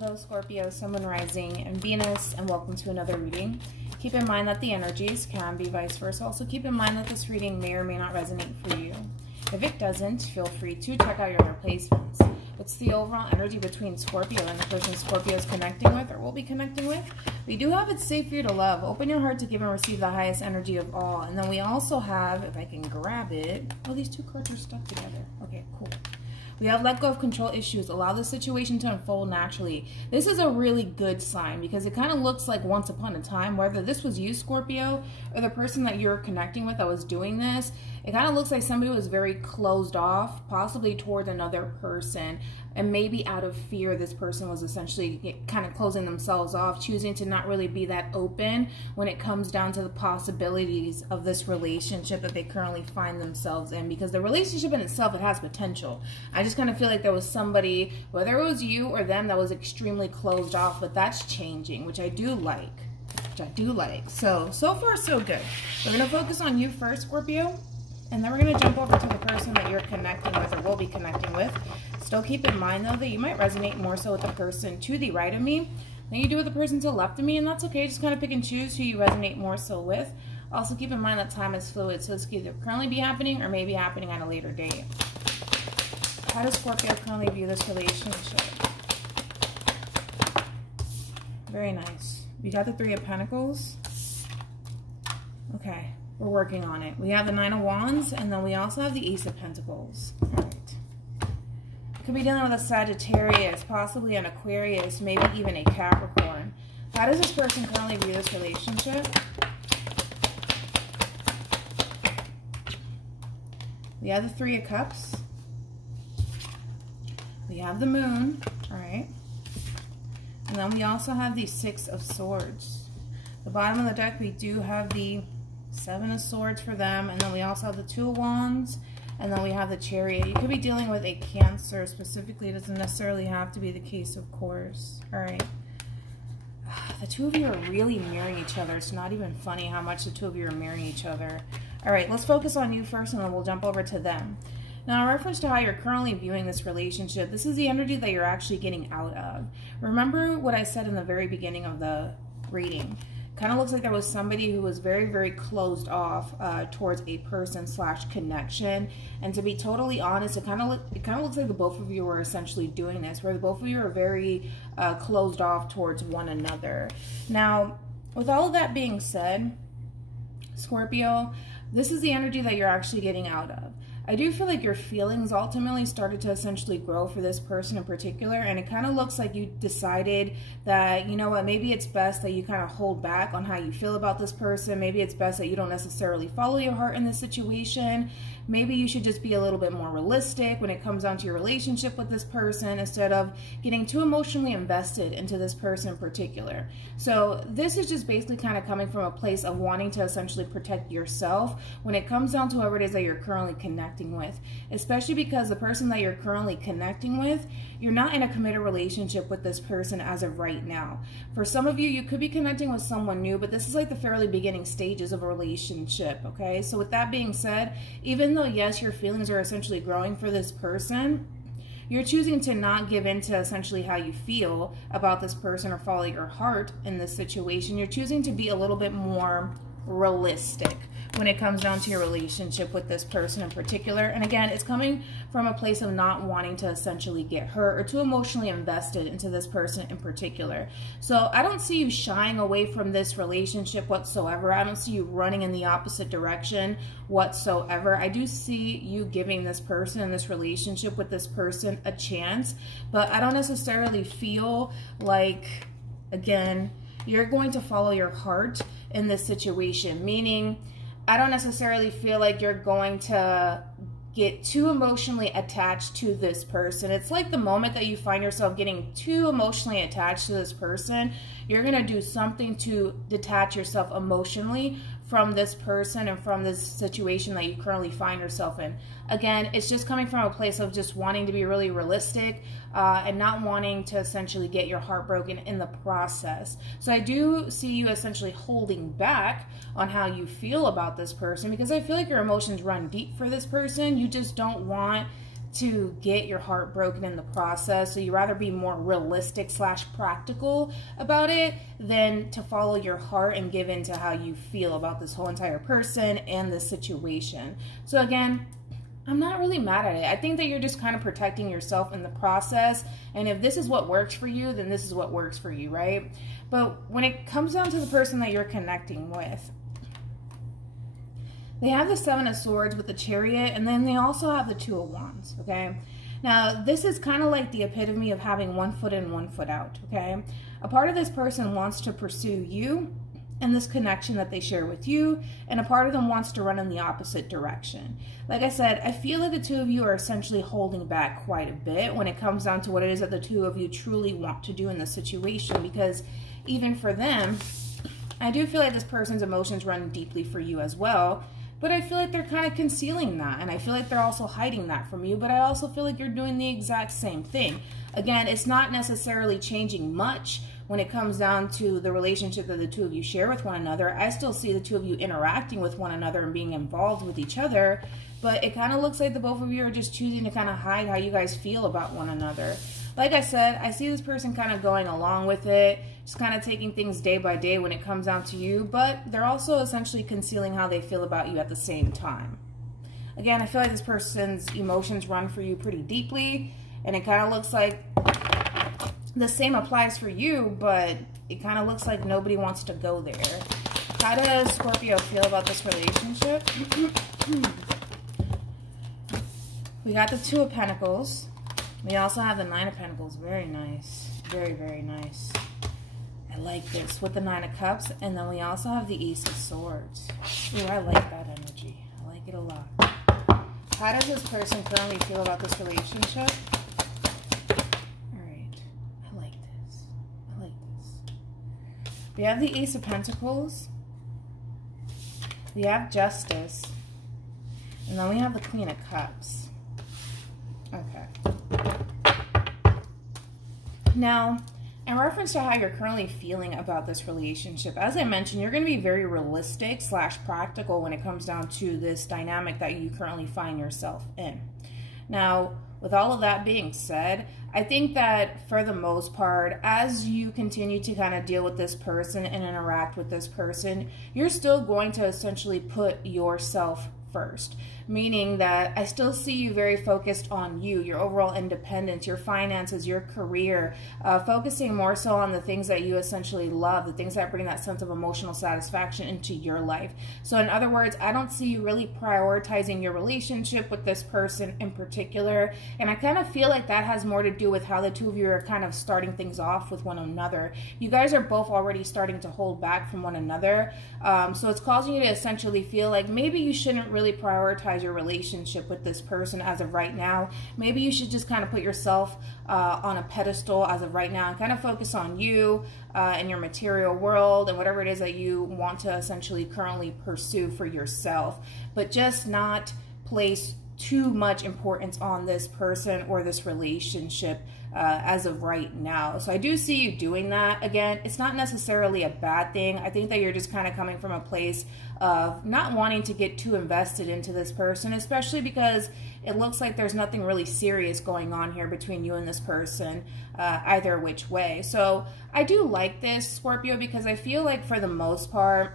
Hello Scorpio, Sun, Moon, Rising, and Venus, and welcome to another reading. Keep in mind that the energies can be vice versa. Also keep in mind that this reading may or may not resonate for you. If it doesn't, feel free to check out your other placements. It's the overall energy between Scorpio and the person Scorpio is connecting with or will be connecting with. We do have It's Safe for You to Love. Open your heart to give and receive the highest energy of all. And then we also have, if I can grab it, oh, these two cards are stuck together. Okay, cool. We have Let Go of Control Issues. Allow the situation to unfold naturally. This is a really good sign because it kind of looks like once upon a time, whether this was you, Scorpio, or the person that you're connecting with that was doing this, it kind of looks like somebody was very closed off, possibly towards another person. And maybe out of fear, this person was essentially kind of closing themselves off, choosing to not really be that open when it comes down to the possibilities of this relationship that they currently find themselves in. Because the relationship in itself, it has potential. I just kind of feel like there was somebody, whether it was you or them, that was extremely closed off. But that's changing, which I do like. So far, so good. We're going to focus on you first, Scorpio. And then we're going to jump over to the person that you're connecting with or will be connecting with. Still keep in mind, though, that you might resonate more so with the person to the right of me than you do with the person to the left of me, and that's okay. Just kind of pick and choose who you resonate more so with. Also, keep in mind that time is fluid, so this could either currently be happening or maybe happening at a later date. How does Scorpio currently view this relationship? Very nice. We got the Three of Pentacles. Okay. We're working on it. We have the Nine of Wands, and then we also have the Ace of Pentacles. All right. Could be dealing with a Sagittarius, possibly an Aquarius, maybe even a Capricorn. How does this person currently view this relationship? We have the Three of Cups. We have the Moon. All right. And then we also have the Six of Swords. The bottom of the deck, we do have the Seven of Swords for them, and then we also have the Two of Wands, and then we have the Chariot. You could be dealing with a Cancer specifically. It doesn't necessarily have to be the case, of course. All right. The two of you are really mirroring each other. It's not even funny how much the two of you are mirroring each other. All right, let's focus on you first, and then we'll jump over to them. Now, in reference to how you're currently viewing this relationship, this is the energy that you're actually getting out of. Remember what I said in the very beginning of the reading. Kind of looks like there was somebody who was very, very closed off towards a person / connection. And to be totally honest, it kind of looks like the both of you were essentially doing this, where the both of you are very closed off towards one another. Now, with all of that being said, Scorpio, this is the energy that you're actually getting out of. I do feel like your feelings ultimately started to essentially grow for this person in particular, and it kind of looks like you decided that, you know what, maybe it's best that you kind of hold back on how you feel about this person. Maybe it's best that you don't necessarily follow your heart in this situation. Maybe you should just be a little bit more realistic when it comes down to your relationship with this person instead of getting too emotionally invested into this person in particular. So this is just basically kind of coming from a place of wanting to essentially protect yourself when it comes down to whoever it is that you're currently connecting with, especially because the person that you're currently connecting with, you're not in a committed relationship with this person as of right now. For some of you, you could be connecting with someone new, but this is like the fairly beginning stages of a relationship, okay? So with that being said, even though, yes, your feelings are essentially growing for this person, you're choosing to not give in to essentially how you feel about this person or follow your heart in this situation. You're choosing to be a little bit more realistic when it comes down to your relationship with this person in particular. And again, it's coming from a place of not wanting to essentially get hurt or too emotionally invested into this person in particular. So I don't see you shying away from this relationship whatsoever. I don't see you running in the opposite direction whatsoever. I do see you giving this person and this relationship with this person a chance, but I don't necessarily feel like, again, you're going to follow your heart in this situation, meaning I don't necessarily feel like you're going to get too emotionally attached to this person. It's like the moment that you find yourself getting too emotionally attached to this person, you're going to do something to detach yourself emotionally from this person and from this situation that you currently find yourself in. Again, it's just coming from a place of just wanting to be really realistic and not wanting to essentially get your heart broken in the process. So I do see you essentially holding back on how you feel about this person because I feel like your emotions run deep for this person. You just don't want to get your heart broken in the process. So you rather be more realistic / practical about it than to follow your heart and give in to how you feel about this whole entire person and this situation. So again, I'm not really mad at it. I think that you're just kind of protecting yourself in the process. And if this is what works for you, then this is what works for you, right? But when it comes down to the person that you're connecting with, they have the Seven of Swords with the Chariot, and then they also have the Two of Wands, okay? Now, this is kind of like the epitome of having one foot in, one foot out, okay? A part of this person wants to pursue you and this connection that they share with you, and a part of them wants to run in the opposite direction. Like I said, I feel like the two of you are essentially holding back quite a bit when it comes down to what it is that the two of you truly want to do in this situation, because even for them, I do feel like this person's emotions run deeply for you as well. But I feel like they're kind of concealing that. And I feel like they're also hiding that from you. But I also feel like you're doing the exact same thing. Again, it's not necessarily changing much when it comes down to the relationship that the two of you share with one another. I still see the two of you interacting with one another and being involved with each other. But it kind of looks like the both of you are just choosing to kind of hide how you guys feel about one another. Like I said, I see this person kind of going along with it, just kind of taking things day by day when it comes down to you, but they're also essentially concealing how they feel about you at the same time. Again, I feel like this person's emotions run for you pretty deeply, and it kind of looks like the same applies for you, but it kind of looks like nobody wants to go there. How does Scorpio feel about this relationship? We got the Two of Pentacles. We also have the Nine of Pentacles. Very nice. Very, very nice. I like this with the Nine of Cups. And then we also have the Ace of Swords. Ooh, I like that energy. I like it a lot. How does this person currently feel about this relationship? Alright. I like this. I like this. We have the Ace of Pentacles. We have Justice. And then we have the Queen of Cups. Okay. Now, in reference to how you're currently feeling about this relationship, as I mentioned, you're going to be very realistic / practical when it comes down to this dynamic that you currently find yourself in. Now, with all of that being said, I think that for the most part, as you continue to kind of deal with this person and interact with this person, you're still going to essentially put yourself first, meaning that I still see you very focused on you, your overall independence, your finances, your career, focusing more so on the things that you essentially love, the things that bring that sense of emotional satisfaction into your life. So in other words, I don't see you really prioritizing your relationship with this person in particular, and I kind of feel like that has more to do with how the two of you are kind of starting things off with one another. You guys are both already starting to hold back from one another, so it's causing you to essentially feel like maybe you shouldn't really prioritize your relationship with this person as of right now. Maybe you should just kind of put yourself on a pedestal as of right now and kind of focus on you and your material world and whatever it is that you want to essentially currently pursue for yourself, but just not place too much importance on this person or this relationship as of right now. So I do see you doing that. Again, it's not necessarily a bad thing. I think that you're just kind of coming from a place of not wanting to get too invested into this person, especially because it looks like there's nothing really serious going on here between you and this person, either which way. So I do like this, Scorpio, because I feel like for the most part,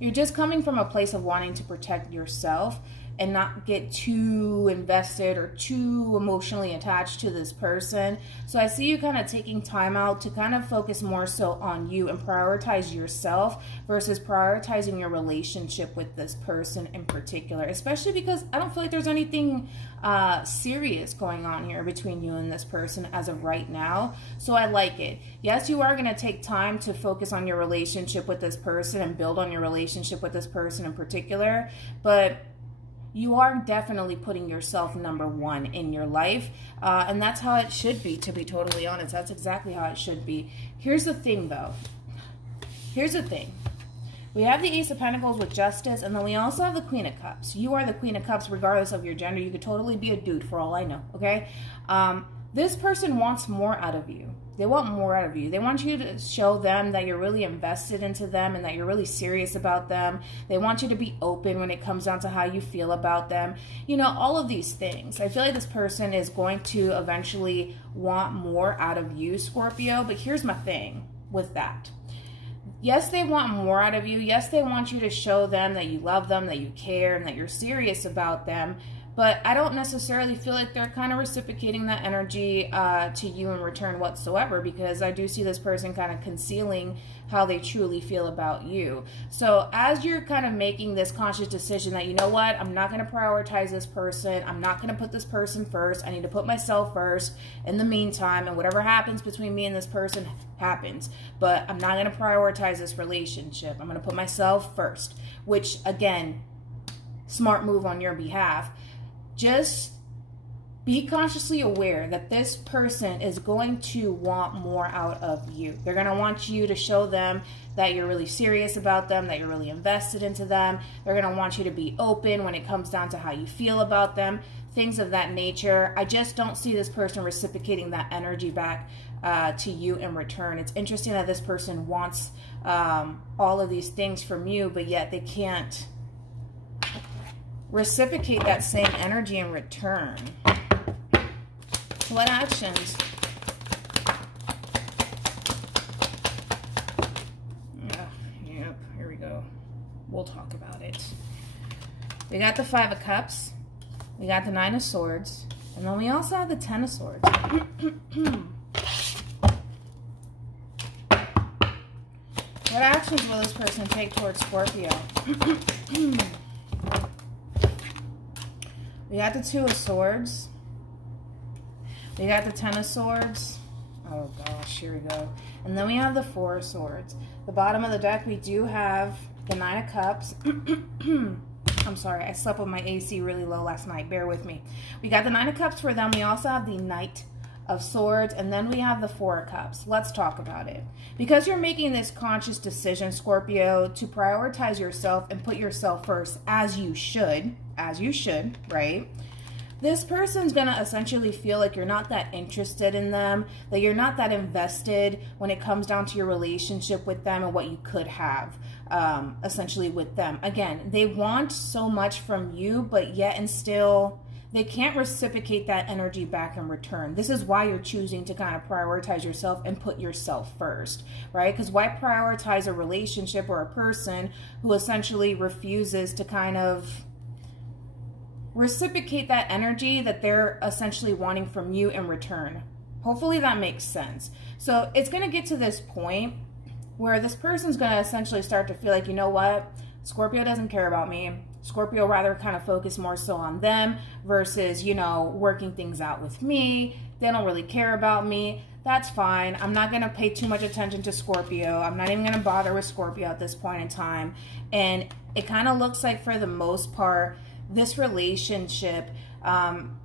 you're just coming from a place of wanting to protect yourself and not get too invested or too emotionally attached to this person. So I see you kind of taking time out to kind of focus more so on you and prioritize yourself versus prioritizing your relationship with this person in particular, especially because I don't feel like there's anything serious going on here between you and this person as of right now. So I like it. Yes, you are going to take time to focus on your relationship with this person and build on your relationship with this person in particular, but you are definitely putting yourself #1 in your life, and that's how it should be, to be totally honest. That's exactly how it should be. Here's the thing, though. Here's the thing. We have the Ace of Pentacles with Justice, and then we also have the Queen of Cups. You are the Queen of Cups regardless of your gender. You could totally be a dude for all I know, okay? this person wants more out of you. They want more out of you. They want you to show them that you're really invested into them and that you're really serious about them. They want you to be open when it comes down to how you feel about them. You know, all of these things. I feel like this person is going to eventually want more out of you, Scorpio. But here's my thing with that. Yes, they want more out of you. Yes, they want you to show them that you love them, that you care, and that you're serious about them. But I don't necessarily feel like they're kind of reciprocating that energy to you in return whatsoever, because I do see this person kind of concealing how they truly feel about you. So as you're kind of making this conscious decision that, you know what, I'm not going to prioritize this person. I'm not going to put this person first. I need to put myself first in the meantime, and whatever happens between me and this person happens. But I'm not going to prioritize this relationship. I'm going to put myself first, which, again, smart move on your behalf. Just be consciously aware that this person is going to want more out of you. They're going to want you to show them that you're really serious about them, that you're really invested into them. They're going to want you to be open when it comes down to how you feel about them, things of that nature. I just don't see this person reciprocating that energy back to you in return. It's interesting that this person wants all of these things from you, but yet they can't reciprocate that same energy in return. What actions? Yep, here we go. We'll talk about it. We got the 5 of Cups. We got the 9 of Swords. And then we also have the 10 of Swords. What actions will this person take towards Scorpio? We got the 2 of Swords. We got the 10 of Swords. Oh gosh, here we go. And then we have the 4 of Swords. The bottom of the deck, we do have the 9 of Cups. I'm sorry, I slept with my AC really low last night. Bear with me. We got the 9 of Cups for them. We also have the Knight of Swords. And then we have the 4 of Cups. Let's talk about it. Because you're making this conscious decision, Scorpio, to prioritize yourself and put yourself first, as you should, right? This person's going to essentially feel like you're not that interested in them, that you're not that invested when it comes down to your relationship with them and what you could have, essentially, with them. Again, they want so much from you, but yet and still, they can't reciprocate that energy back in return. This is why you're choosing to kind of prioritize yourself and put yourself first, right? Because why prioritize a relationship or a person who essentially refuses to kind of reciprocate that energy that they're essentially wanting from you in return? Hopefully that makes sense. So it's going to get to this point where this person's going to essentially start to feel like, you know what, Scorpio doesn't care about me. Scorpio rather kind of focus more so on them versus, you know, working things out with me. They don't really care about me. That's fine. I'm not going to pay too much attention to Scorpio. I'm not even going to bother with Scorpio at this point in time. And it kind of looks like, for the most part, this relationship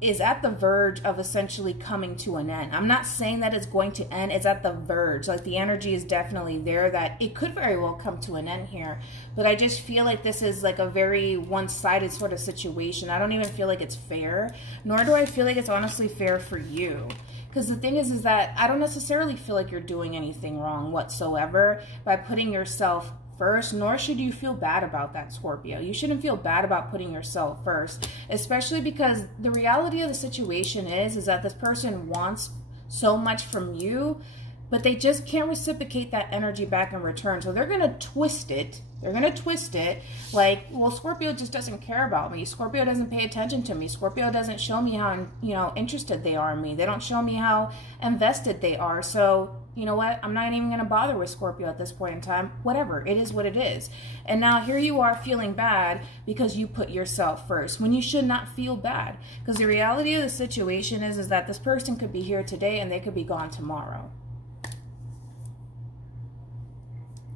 is at the verge of essentially coming to an end. I'm not saying that it's going to end. It's at the verge. Like, the energy is definitely there that it could very well come to an end here. But I just feel like this is like a very one-sided sort of situation. I don't even feel like it's fair, nor do I feel like it's honestly fair for you. Because the thing is that I don't necessarily feel like you're doing anything wrong whatsoever by putting yourself first, nor should you feel bad about that, Scorpio. You shouldn't feel bad about putting yourself first, especially because the reality of the situation is that this person wants so much from you, but they just can't reciprocate that energy back in return. So they're going to twist it. They're going to twist it like, well, Scorpio just doesn't care about me. Scorpio doesn't pay attention to me. Scorpio doesn't show me how, you know, interested they are in me. They don't show me how invested they are. So, you know what? I'm not even going to bother with Scorpio at this point in time. Whatever. It is what it is. And now here you are feeling bad because you put yourself first, when you should not feel bad. Because the reality of the situation is that this person could be here today and they could be gone tomorrow.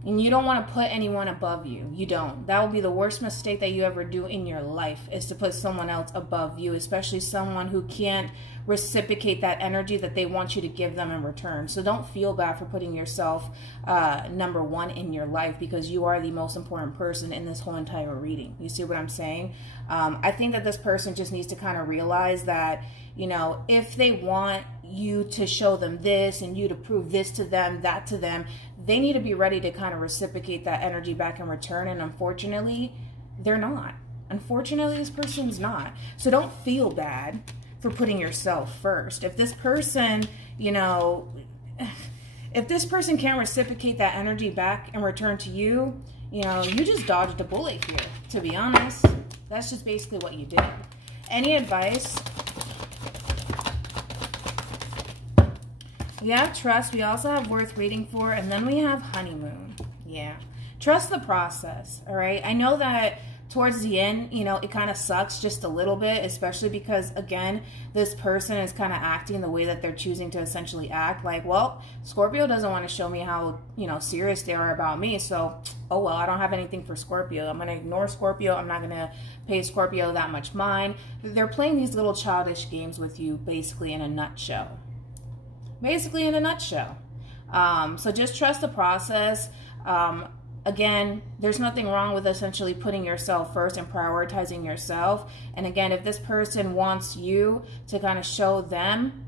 And you don't want to put anyone above you. You don't. That will be the worst mistake that you ever do in your life, is to put someone else above you, especially someone who can't reciprocate that energy that they want you to give them in return. So don't feel bad for putting yourself number one in your life, because you are the most important person in this whole entire reading. You see what I'm saying? I think that this person just needs to kind of realize that, you know, if they want you to show them this and you to prove this to them, that to them. They need to be ready to kind of reciprocate that energy back in return. And unfortunately, they're not. Unfortunately, this person's not. So don't feel bad for putting yourself first. If this person, you know, if this person can't reciprocate that energy back in return to you, you know, you just dodged a bullet here, to be honest. That's just basically what you did. Any advice? We have trust. We also have worth waiting for. And then we have honeymoon. Yeah. Trust the process. All right. I know that towards the end, you know, it kind of sucks just a little bit, especially because, again, this person is kind of acting the way that they're choosing to essentially act. Like, well, Scorpio doesn't want to show me how, you know, serious they are about me. So, oh, well, I don't have anything for Scorpio. I'm going to ignore Scorpio. I'm not going to pay Scorpio that much mind. They're playing these little childish games with you, basically, in a nutshell. Basically, in a nutshell. So just trust the process. Again, there's nothing wrong with essentially putting yourself first and prioritizing yourself. And again, if this person wants you to kind of show them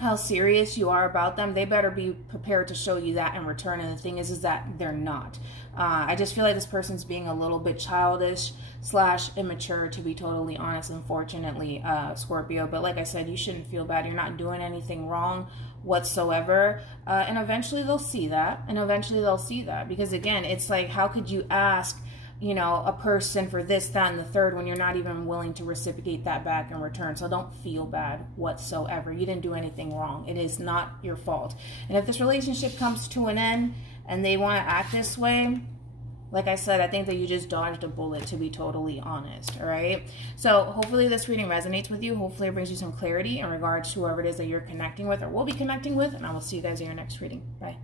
how serious you are about them, they better be prepared to show you that in return. And the thing is that they're not. I just feel like this person's being a little bit childish / immature, to be totally honest, unfortunately, Scorpio. But like I said, you shouldn't feel bad. You're not doing anything wrong whatsoever. And eventually they'll see that. And eventually they'll see that. Because again, it's like, how could you ask, you know, a person for this, that, and the third when you're not even willing to reciprocate that back in return? So don't feel bad whatsoever. You didn't do anything wrong. It is not your fault. And if this relationship comes to an end and they want to act this way, like I said, I think that you just dodged a bullet, to be totally honest, all right? So hopefully this reading resonates with you. Hopefully it brings you some clarity in regards to whoever it is that you're connecting with or will be connecting with, and I will see you guys in your next reading. Bye.